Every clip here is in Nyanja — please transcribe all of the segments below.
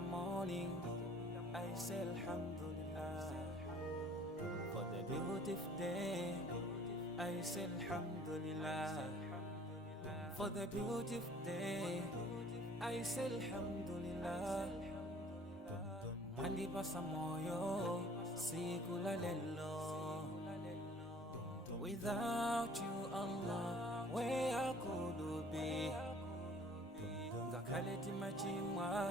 the morning, I say Alhamdulillah. For the beautiful day, I say Alhamdulillah. For the beautiful day, I say Alhamdulillah. Mandipasa moyo sikula lelo. Without you, Allah, where could be? Ngakaleti machimwa,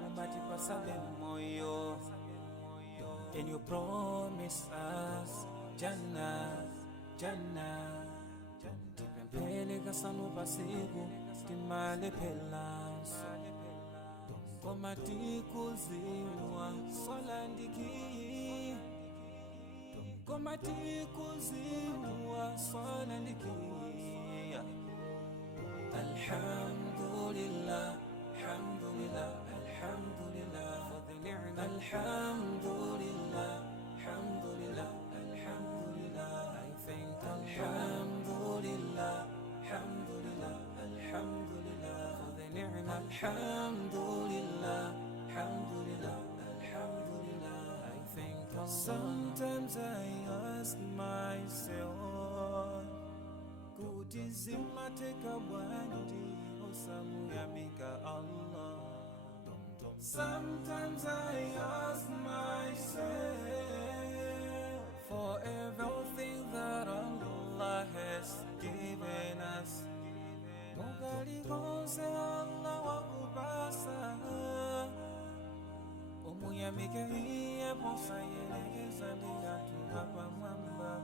mumatipasa moyo. And you promise us Jannah, Jannah. Tipempele kasanu pasiku, timale pelanso. Komati kuziwa, solandiki. Komati kuziwa, solandiki. Alhamdulillah, alhamdulillah, alhamdulillah for the ni'mah. Alhamdulillah, alhamdulillah, alhamdulillah. I thank Alhamdulillah, alhamdulillah, alhamdulillah for the ni'mah. Alhamdulillah, alhamdulillah, alhamdulillah. I thank Allah. Sometimes I ask myself, kuti zimateka bwanji osamu yamika Allah. Sometimes I ask myself, for everything that Allah has given us, mugali konse Allah wakupasa. Omuyamike hiye posa yelegeza biyatu hapa mwamba.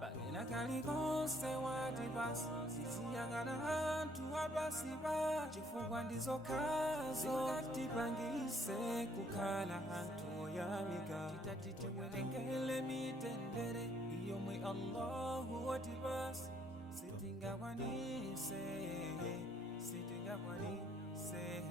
Bagina kali konse watibasi, sisiyagana hantu abasiba. Chifungwa ndizo kazo katipangise kukala hantu yamika. Titatiti welengele mitendere, iyo mwe Allahu watibasi. Sitinga wanise, sitinga wanise.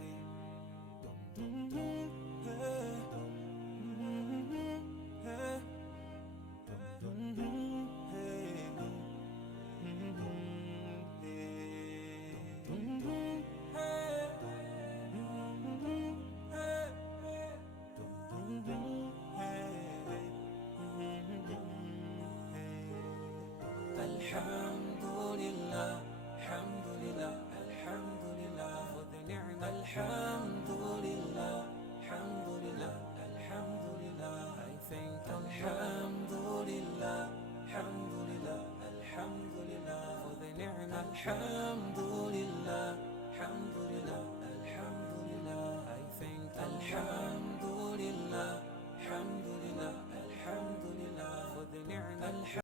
Alhamdulillah, alhamdulillah, alhamdulillah for the ni'mah. Alhamdulillah, alhamdulillah, alhamdulillah. I thank Alhamdulillah, alhamdulillah, alhamdulillah for the ni'mah.